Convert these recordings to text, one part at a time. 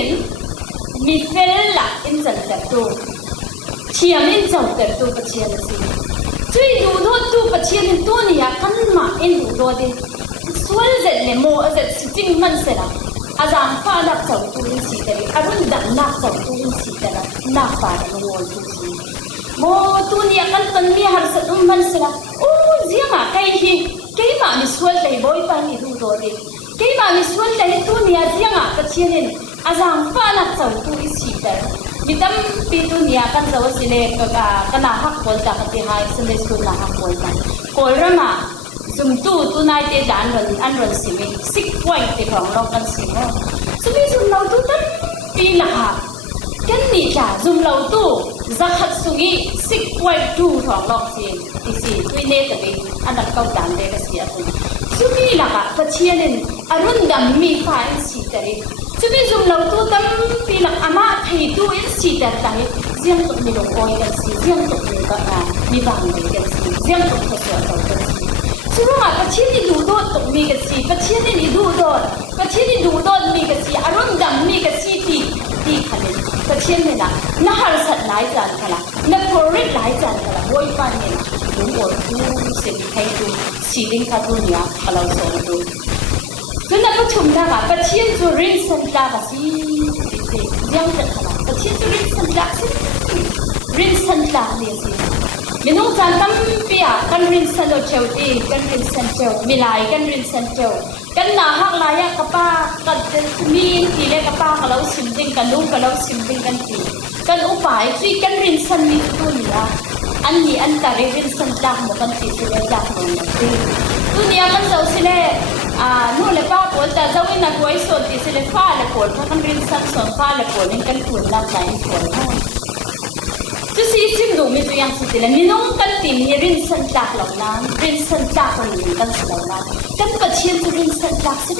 in mi fel la in zan ta tu chiam in chau ta tu pathian si chui du do tu pathian in tu ni ya kan ma in du do de sual zet le mo azet siting man sera azam fa nak chau tu in si ta arun dan nak chau tu in si ta na fa na wol tu si mo tu ni ya kan tan mi har sa man sera o zianga kai hi kai ma mi sual le boy pa ni du do de kai ma mi sual le tu ni ya zianga pathian in azam fa nak chau tu in si ta Bitam pitu niya kan zawa sile kana hak kol ta kati hai Sunday school na hak kol ta kol rama zum tu nai te dan an ron simi 6 point te phang long kan simo sumi zum lau tu tan pi la ha kan ni cha zum lau tu zakhat sugi 6.2 phang long sin isi tuine ta be anak kau dan de ka sia tu sumi la ka pachianin arun dam mi fa in si tare sumi zum lau tu tam pi la ama thei tu in si ta tai ziang tu mi lo koi kan si ziang tu mi ba na mi bang de kan si ziang tu ko so ta kan si suma pachiani du do tu mi kan si pachiani ni du do pachiani du do mi kan si arun dam mi kan si ti khale pachiani na na har sat lai jan khala na porit lai jan khala boy pa ni na lu o tu se thai tu si ding ka tu nya kalau so tu Tuna pachum na ka pachian tu rin san ta ka si yang ta khala pachian tu rin san ta si rin san ta ni si minung chan tam pia kan rin san lo cheu ti kan rin san cheu milai kan rin san cheu kan na hak la ya ka pa kan mi ti le ka pa ka lo sim ding kan lu ka lo sim ding kan ti kan upai tri kan rin san mi tu ni ya an ni an ta rin san ta mo kan ti tu le ta mo ti tu ni ya kan zo si le nu le pa pol ta zawin na koi so ti se le fa le pol kan rin san son fa le pol ni kan kun la kai pol ha tu si sim do mi tu yang si ti le ni nong kan ti ni rin san ta lo na rin san ta kan ni kan si lo na kan pa chien tu rin san ta si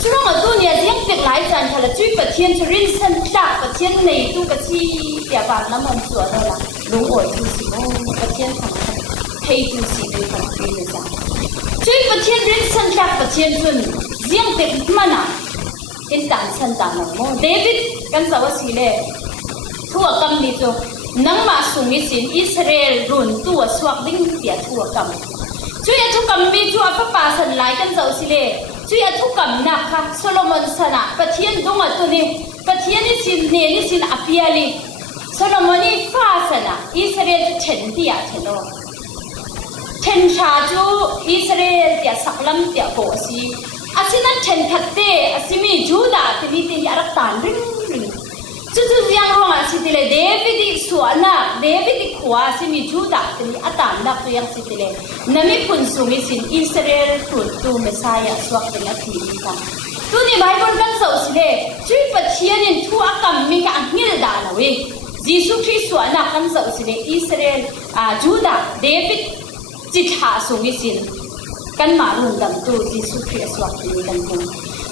chu rong a tu ni yang tek lai jan khala chui pa chien tu rin san ta pa chien nei tu ka chi ya ba na mon so no la lu oi tu si mo pa chien thang thei tu si de kan ti le ja chui pathian rin san tak pathian chun ziang tek mana in tan san ta na mo David kan zawa si le thua kam ni chu nang ma sungi sin Israel run tu swak ding tia thua kam chui a thu kam mi chu a pa san lai kan zaw si le chui a thu kam na kha Solomon sana pathian dunga tu ni pathian ni sin ne ni sin apiali Solomon ni fa sana Israel chen tia thelo chen cha chu Israel tia saklam tia ko si asina chen khatte asimi juda ti ti arak tan ring ring chu yang hong asitile David suana David khwa asimi juda ti atan nak tu yang sitile nami pun sumi sin Israel tu Messiah swak ti athi ka tu ni Bible kan so sile chui pathian in thu akam mi ka angil da lawe Jesus Christ suana kan so sile Israel juda Davidจิตหาสูงวิสินกันมาลุนดำตัวจิสุคริสวักนี้กันคง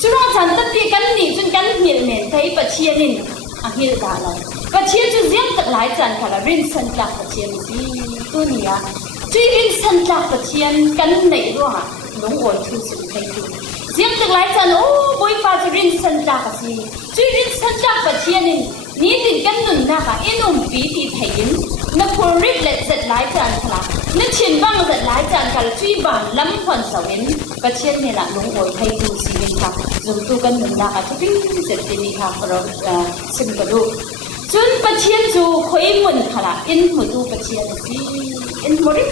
ชุดเราจันทร์ปีกันหนีจนกันเหมียนเหม็นไทยปัจเจียนินอาฮิลดาเราปัจเจียจุดเสียงตัดหลายจันทร์ค่ะรินสันหลักปัจเจียนสิตัวนี้จุดรินสันหลักปัจเจียนกันไหนด้วยหลงโวยทุสิไทยตัวเสียงตัดหลายจันทร์โอ้บอยฟ้าจะรินสันหลักสิจุดรินสันหลักปัจเจียนินนี่ถึงกันหนุนนะคะไอ้หนุ่มปีตีไทยนนักพลริบเล็ดเสร็จหลายจานค่ะนักเชียนบ้างเสร็จหลายจานค่ะช่วยบ้านล้ำควันเสวินก็เชียนเนี่ยละลุงโอยไทยดูซีนิค่ะจุดตัวกันหนึ่งนะคะทุกที่เสร็จที่นี่ค่ะเราซิมกระดูจนประเชียนจูคุยเหมือนค่ะอินหัวตูประเชียนสิอินหัวริบ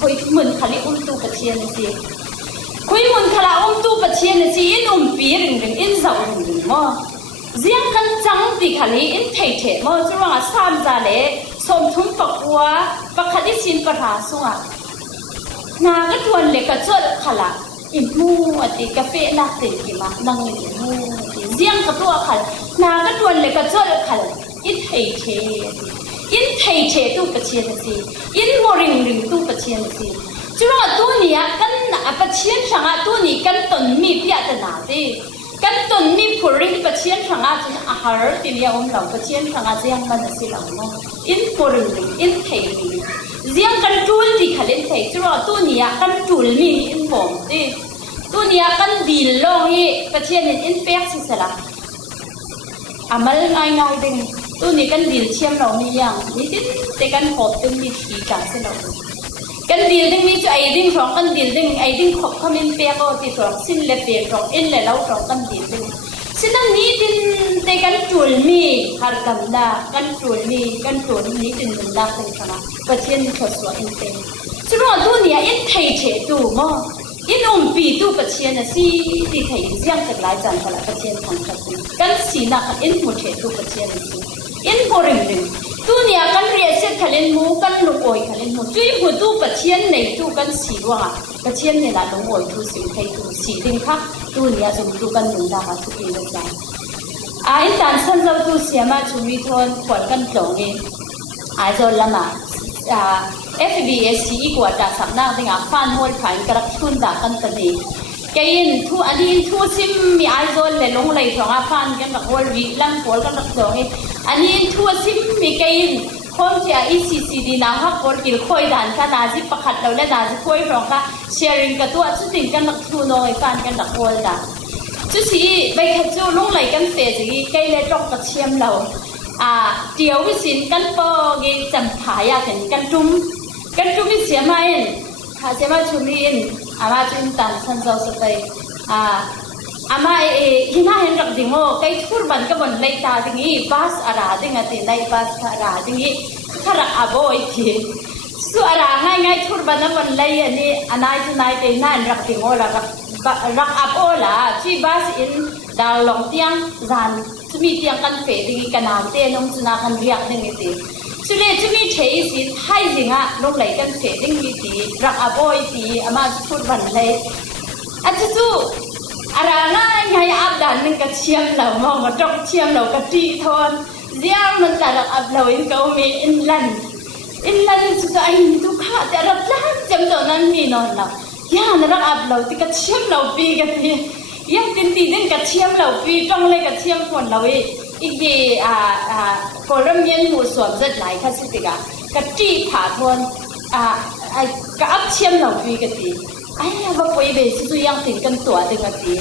คุยเหมือนค่ะลิอุ้มตูประเชียนสิคุยเหมือนค่ะอุ้มตูประเชียนสิอินปีริงอินเสาริงมั้งเสียงกันจังตีค่ะลิอินเทเทมั้งจุดว่าสามจานเลยสมทุนปักวัวปักขัดสินประหาสุงะนาก็ทวนเล็กกระจดขละอิมูอติกาแฟนักติกิมานั่งอิมูเสียงกระตัวขละนาก็ทวนเล็กกระจดขละอินเทตู้ประเชียนสิอินโมริงริงตู้ประเชียนสิจุดว่าตัวนี้กันประเชียนสังตัวนี้กันตนมีพิจารณาดิกันตนมีผู้ริงประเชียนสังจนอาหารที่เรียกว่าเราประเชียนสังเสียงมันสิเราเนาะอินผู้ริงอินเทริงเสียงกันจูลที่ขลิ่นเทจุดว่าตัวนี้กันจูลมีอินบ่มดิตัวนี้กันดีลงให้ประเชียนอินเปียกสิสละ amal ngai ngau ding tu ni kan dil chiam lo mi yang ni tin te kan hop tung mi thi ka se lo kan dil ding mi chu ai ding rong kan dil ding ai ding khop khamin pe ko ti rong sin le pe rong in le lo rong kan dil ding sinang ni tin te kan tul mi har kam da kan tul mi ni tin dum da kan kana pathian khoswa in te chro tu ni in thai che tu mo in pi tu pathian na si ti thai jiang tak lai chan kala pathian thang khat kan si na kan in mu che tu pathian si in porim ring tu ni kan ria se thalen mu kan lu oi thalen mu chui hu tu pathian nei tu kan si wa pathian ne la lu oi tu si thai tu si ding kha tu ni a zum tu kan dum da ha tu pi la cha ai tan san zo tu siama chu mi thon khwal kan tlong ni ai zo lama FBSC กว่าจะสับหน้าติงอ่ะฟันหัวผ่านกระทุนด่ากันตะนีแกยินทูอันนี้ทูซิมมีไอโซนเลยลงไหลสองอ่ะฟันกันแบบหัววิลำหัวกันแบบสองอันนี้ทูซิมมีแกยินคนที่อ่ะ ECCD นะฮักคนกินค่อยด่านค่ะนาจิประคัดเราและนาจิค่อยรองค่ะแชร์ริงกับตัวจุดติ่งกันแบบทูน้อยฟันกันแบบหัวด่าจุดสี่ใบขัดจูลงไหลกันเสียจีแกเลยจ้องกระเทียมเราเดี๋ยววิสินกันปอเกจำผายาเห็นกันจุ้มมิเสียมาเองเสียมาชุมีเองอามาจุนตันสันเจ้าสเตย์อามาที่น่าเห็นกับดิ่งโง่ใกล้ทุรบันก็บนไล่ตาดิ่งนี้บาสอาราดิ่งอะไรไล่บาสอาราดิ่งนี้ขรักอาโบอีกทีสุอาราง่ายทุรบันนั้นบนไล่อันนี้อันไหนจะไหนแต่นั่นรักดิ่งโง่ละรักอาโบละที่บาสอินดาวลงเตียงจานจะมีเตียงกันเฟดิ่งกันน้ำเต้นน้องจะน่ากันเรียกดิ่งนี้สุดเลยจะมีเทสิไทยจริงอ่ะลงไหลกันเฟดิ่งมีตีรักอาโบอีตีอามาทุรบันเลยอาจจะจู่อะไรง่ายง่ายอับดันนึงกับเชียมเรามองมาจ้องเชียมเรากับตีทอนเรียกมันแต่รักอับเราอินเกามีอินลันสุดท้ายทุกข้าแต่รักล้านจำตัวนั้นมีนอนเราย่านรักอับเราที่กับเชียมเราปีกันทียังตินตีนึงกับเชียมเราปีจ้องเลยกับเชียมคนเราอีกทีโคลมเย็นหูสวมจัดไหลค่ะสิติกะกับตีผาทอนกับอับเชียมเราปีกันทีไอ้ว่าป่วยเบสสุยังติดกันตัวดึงกันที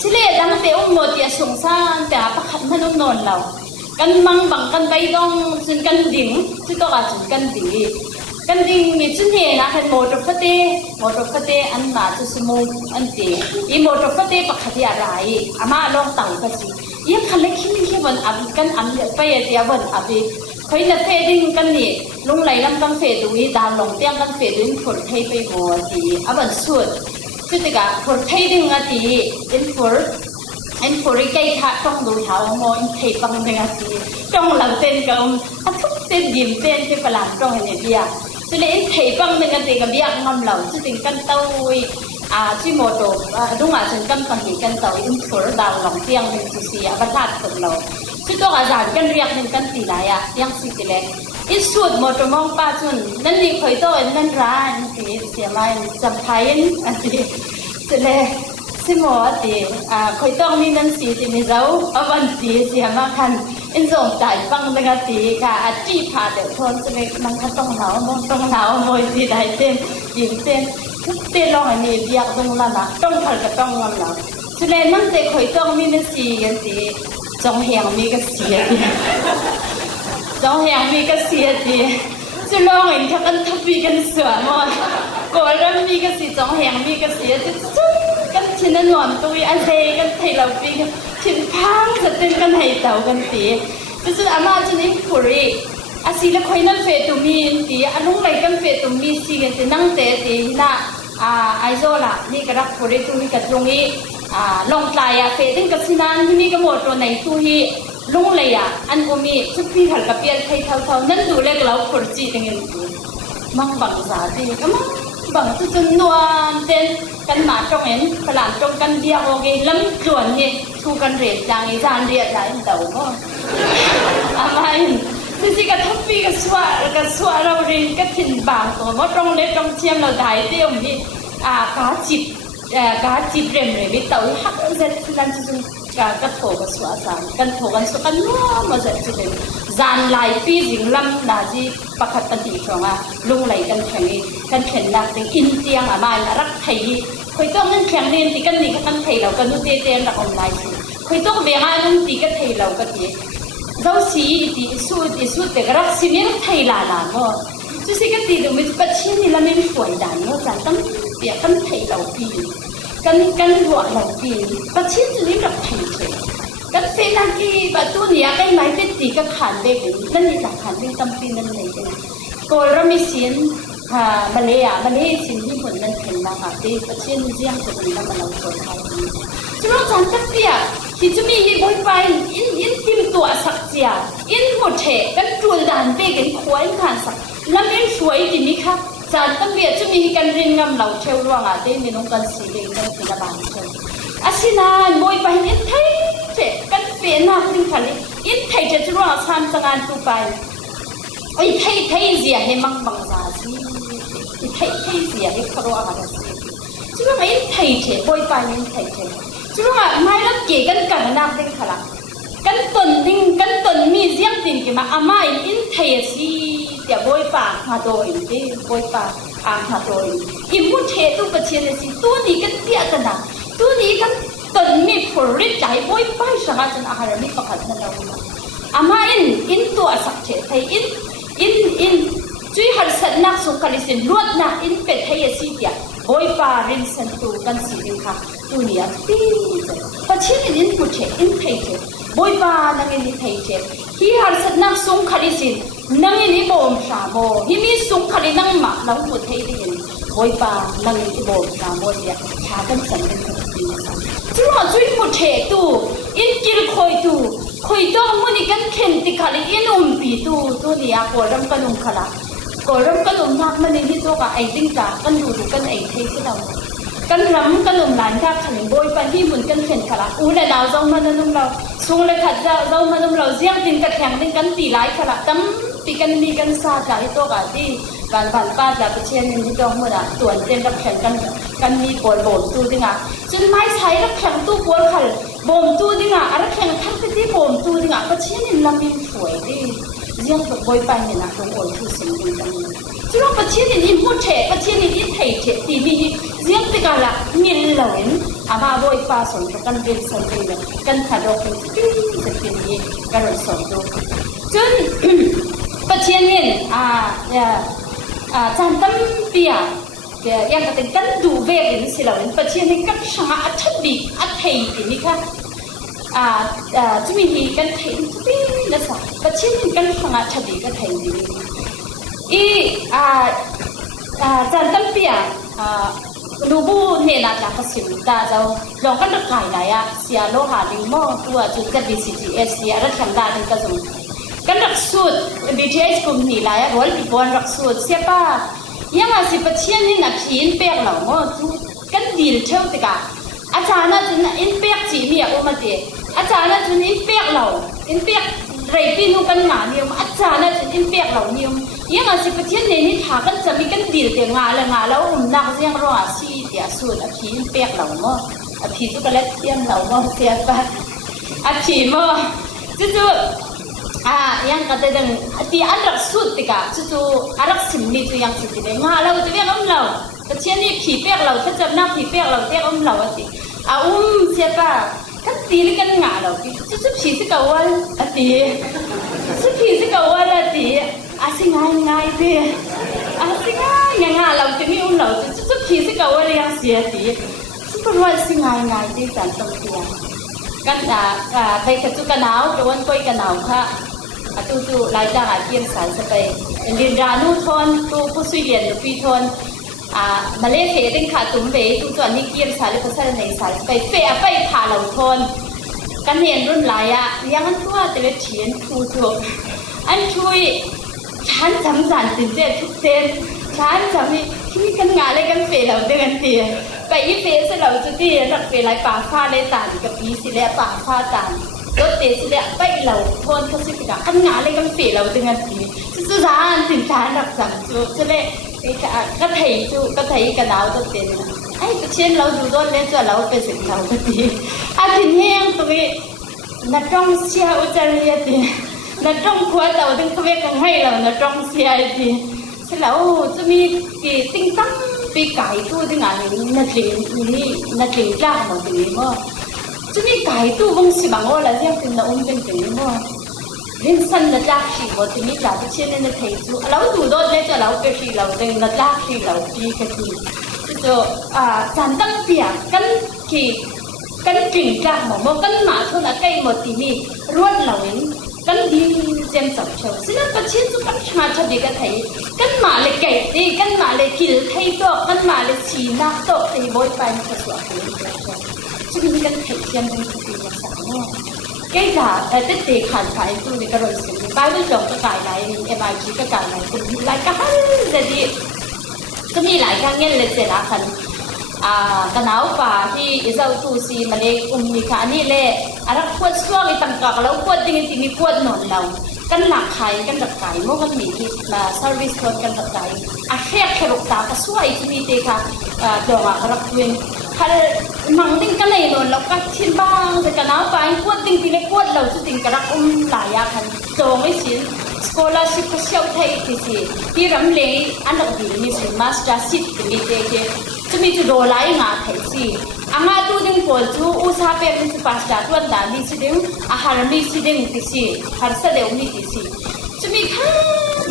สิเล่ดังเตอุ้มโนเตียสงสารแต่ประคันมันนอนเรากันมังบังกันใบต้องจนกันดิ่งที่ต้องอาจนกันดิ่งมีจุดเห็นนะเห็นโมดฟัตเต้อันมาจะสมุนอันตีอีโมดฟัตเต้ประคันที่อะไรอามาลองตั้งกันสิยังคันเล็กขี้ขี้วันอับกันอันเดียไปเดียวันอับเคยนัดเฟดิ้งกันนี่ลุงไหลลำกันเฟดุยดานลงเตียงกันเฟดุยผลเทไปบัวตีอับันสุดจุดที่กะผลเทดิ้งอ่ะตีอินผลใกล้ขาต้องดูเท้ามองเทปังดึงอ่ะตีต้องหลังเต้นกับทุกเต้นยิ้มเต้นที่ฝรั่งต้องเห็นเดียจุดนี้เทปังดึงอ่ะตีกับเบี้ยงำเหล่าจุดที่กันเต้าที่โมโตดุงอาจจะกันฟังหีกันเต้าอินผลดาวลงเตียงเป็นสุสีอับันทัดคนเราที่ต้องอาจารย์กันเรียกหนึ่งกันตีไหนยังสิติเล็กอีสุดโมโตมองป้าจุนนั่นดีเคยโตนั่นร้านตีเสียไม่จำไทยอันตีติเล็กสิโมตีเคยต้องมีนั่นสีตีนี่เราเอาวันตีเสียมาคันอินส่งใจฟังตั้งตีค่ะจีพาเด็กทนติเล็กมันก็ต้องหนาวมวยตีได้เต้นยิ้มเต้นทุกเต้นร้องอันนี้เรียกตรงนั้นนะต้องผัดกับต้องงอนเราติเล็กนั่นเด็กเคยต้องมีนั่นสีกันตีจงเหี่ยงมีก็เสียดีจงเหี่ยงมีก็เสียดีจะลองเห็นทักกันทับปีกันเสือหมดก่อนแล้วมีก็สีจงเหี่ยงมีก็เสียจะจุ๊บกันชินนวลตุยอันเดกันไทยเราปีกันชินพังจะเต้นกันให้เต่ากันตีจะสุดอามาจะนี่ผู้รีอาศิละคอยนั่นเฟตุมีตีอันนุ่งไหลกันเฟตุมีสีกันตีนั่งเตะตีน่ะไอโซล่ะนี่ก็รักผู้รีตุมีกับตรงนี้ลงใจเฟติ้งกับสินันที่มีกระโดดตัวไหนตัวที่ลุงเลยอันก็มีชุดพี่หัดกับเปียไทยเท่านั่นดูเล็กเราคนจีตังเงินดูมั่งบังสาดีก็มั่งบังจุดนวลเต้นกันมาตรงเห็นฝรั่งตรงกันเดียวโอเคล้ำจวนเฮทูกันเรียดจางอีจานเรียดหลายเต่าก็อะไรสิกับทัพปีกับสวะเราเรียนกับถิ่นบางตัวว่าตรงเล็กตรงเทียมเราได้เดี่ยวมีกาจิบการจีบเร็มเลยวิตเอาหักเสร็จนั่นจะการกระโถกันสวดสานกันโถกันสวดกันมาเสร็จจะเป็นจานลายปีจิงลำดาจีประคัตตันตีช่วงลุงไหลกันแข่งกันเข็นนักเป็นอินเตียงมารักไทยคอยต้องนั่นแข่งเรียนตีกันนี่กันไทยเรากันนุ่งเตียนรักออนไลน์คอยต้องเบียงนั่นตีกันไทยเราก็ตี dâu xí thì suốt để cái rắc xí miếng thay là ngô chú sĩ cái gì được mình bắt chiên thì là mình sủi đàn ngô chẳng tâm để căn thay đầu pì căn vỏ đầu pì bắt chiên thì mình gặp thay thế căn phê năng kia bắt tu nia cái máy biết gì cái khản đây cáiนั่นนี่จากkhản bên tâm pinนั่นเลยcái cô ra mi xiên mà lẽ xin đi một lần thành là học đi bắt chiên riêng của mình là mà làm sủi thay chú nó chẳng chắc gì thì chúng mình đi bôi bay in tim tua sắc chia in một thể các chuột đàn về cái khói khàn sắc làm in suối thì mi khác chẳng tâm việc chúng mình cần riêng ngâm lẩu treo loang đây mình không cần xí để cần xí là bàn treo xin bôi bay in thấy thể các phiền nào cũng khali in thấy thể chúng nó tham sang ăn tu bay ôi thấy gì hay mang bằng giá gì thấy gì hay kharo à cái gì chúng nó in thấy thể bôi bay in thấy thể chú ngà mai lắm kỹ căn cẳng nam tinh khả căn tuần mi riêng tình kì mà ama in thầy si để bôi phà hà đồi đi bôi phà hà đồi in muốn thế tu bạch chiến si tu ni căn tiệt căn nào tu ni căn tuần mi phổ rít trái bôi phai sang chân à hà mi bạc hạt nào ama in tua sắc thế thầy in chui hạt sạch nát xuống cái gì luộc nát in pet thầy si tiệt bôi phà rin sen tu căn si đi khá dunia ti pachin in puche in theite boipa nangin theite hi har sat nak sung khalisin nangin ibom sa mo hi mi sung khali nang ma lang pu theite in boipa nangin ibom sa mo ya cha kan san kan ti chu ma chui puche tu in kil khoi to muni kan khen ti khali in pi tu dunia ko ram kanung khala ko ram kanung nak mani hi to ka ai ding ka kan du kan ai thei ki dawกันรำกันลมหลานค่ะขันบอยไปที่มุนกันเข็นขลักอู้ในดาวเจ้ามันนุ่มเราสูงเลยขัดเจ้ามันนุ่มเราเสียงดินกระแทงดินกันตีหลายขลักตั้มตีกันมีกันซาจ่ายตัวกันที่บ้านป้าจะไปเชียนที่จองมือละส่วนเต้นรับแข่งกันมีปวดโบมตู้ดิ้งอ่ะจนไม้ใช้รับแข่งตู้ปวดขันโบมตู้ดิ้งอ่ะรับแข่งทั้งที่โบมตู้ดิ้งอ่ะก็เชียนลำบินสวยดิเสียงบอยไปเนี่ยนะตรงโอยทุสิงดินกันจุดประเทศนี้พูดเถะประเทศนี้ไทยเถะตีมีเสียงติกาละมีเหล่านี้อามาบอยป้าสนกันเป็นสนเป็นกันขัดดอกเป็นปีจะเป็นยี่กันสนดูจนประเทศนี้จันตั้มเปียยังก็เป็นกันดูเวกินสิเหล่านี้ประเทศนี้กับช่างอัฐบิอัฐไทยที่นี่ค่ะจะมีที่กันไทยปีละสักประเทศนี้กันช่างอัฐบิกันไทยดีจันตั้มเปียดูบูเนี่ยนะจากสิบตาเจ้าลองกันรักไก่ไหนอะเสียโลหะลิงมอตัวจุดกัน BCGS เสียรักขันดาเป็นกระสุนกันรักสูตร BTS กลุ่มนี้ไรอะวันปีก่อนรักสูตรเสียป้ายังอาศิปเชียนนี่นะพีนเปียกเหล่ามอทุกันดีลเท่าติกาอาจารย์น่ะจุนอินเปียกจีมีอะโอมาเดอาจารย์น่ะจุนอินเปียกเหล่าอินเปียกไรปีนูกันหนาเนี่ยอาจารย์น่ะจุนอินเปียกเหล่าเนี่ยยังอาศิปเชียนนี่ถากันจะมีกันดีลเตียงาแล้วนักเสียงรอซีเดียสูตรอภินเปียกเหล่ามออภิสุกเล็ดเตียงเหล่ามอเสียป้าอภิมอจู่ยังก็จะดังที่อันรักสูตรติกาจู่อันรักสิ่งนี้จู่ยังสิ่งนี้งาเราจะเรียกเราแต่เช่นนี้ผีเปียกเราถ้าจะนับผีเปียกเราเรียกเราสิเสียป้ากันตีหรือกันงาเราจู่ผีสิกาวันตีจู่ผีสิกาวันตีสิง่ายดิสิง่ายเราจะไม่เราจู่ผีสิกาวันยังเสียตีจู่เป็นวันสิง่ายดิจันทร์ตรงเตียงกันไปกระจุกกันหนาวโดนก้อยกันหนาวค่ะจู่รายจ่ายเกี่ยมสารจะไปเรียนรานุทนตู้ผู้ช่วยเรียนปีทนมาเล่เฟติ้งขาตุ้มเบย์ตัวนี้เกี่ยมสารเลยภาษาในสารไปไปผ่าเหล่าทนกันเรียนรุ่นหลายยังอันตัวแต่ละเทียนทูถูกอันช่วยฉันจำสารตื่นเต้นทุกเต้นฉันจำที่กันงานเลยกันเฟเราเดินเตียไปยี่เฟสเราจะที่รักเฟไรป่าผ้าเลยต่างกับปีสิแล้วป่าผ้าต่างรถเตสิแล้วไปเราทนเขาสิกะกันงานเลยกันเฟเราเดินตีจู่ๆร้านสินค้ารักสั่งจู่จะเลยก็ไทยจู่ก็ไทยกันดาวจะเต้นไอ้เช่นเราดูต้นเล่นจนเราเป็นสิ่งเราก็ตีทีนี้ตัวนี้นักร้องเชียร์อุจจาระตีนักร้องขวดเราถึงเขาเรียกให้เรานักร้องเชียร์ตีเสร็จแล้วจะมีตีติ้งตั้งปีไก่ตู้ที่งานนี้นักเรียนจ้างเราตรงนี้มั้งจะมีไก่ตู้บางสิบางวันแล้วเรียกเป็นเราเป็นตรงนี้มั้ง rin san na dak shi bo ti mi la chen ne thei chu alo tu do le cha alo pe shi lo deng na dak shi lo ti ka ti cho chan dang pia kan ki kan king ka mo kan ma tho na kai mo ti mi ruat lo in kan di jem sap chau sina pa chen chu kan cha cha de ka thei kan ma le kai ti kan ma le kil thei to kan ma le chi na to thei boy pai na ka swa ti chu mi kan thei jem dang ti na sa no cái cả tết tề khản phải tu thì cái rồi sự bài với chồng cái cài lại em bài chỉ cái cài lại cũng lại cả giờ đi cái này lại càng nghe lên sẽ là khẩn cái áo và thì giờ tu si mà lấy đi cảนี่เลยรักขวดช่วงต่างกันแล้วขวดจริงจริงมีขวดหนุนเรากันหลักไข่กันดักไก่โมกันมีที่service ขวดกันดักไก่แค่แค่ลูกตาก็ช่วยที่มีเตะค่ะดอกรักเว้นถ้ามังติ้งกันเลยนนเราก็ชินบ้างแต่กันเอาไปขวดติ้งที่เล็กขวดเราจะติ้งกระรักหลายอย่างกันโจไม่สิน scholarship ก็เชี่ยวไทยที่รำเลยอันดับดีมีสิ mastership ที่มีเตะจะมีจุดโดไลงาไทยสิงาตัวดึงคนจูอุตสาหเป็นสุภาพสตรีวันดามีสิดึงอาหารมีสิดึงติสิหาเสด็จมีติสิจะมีข้า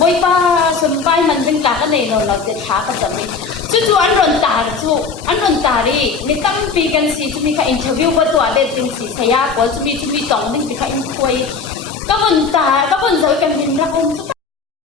บอยป้าสมบัยมันดึงกากันในนนเราจะท้ากันจะมีจู่อันรอนตาจู่อันรอนตารีมีตั้งปีกันสิจะมีข้าอินเทอร์วิวว่าตัวเด็ดจริงสิขยะก็จะมีต้องดึงไปข้าอินคุยก็บนตาก็บนเจอกันเป็นรักอง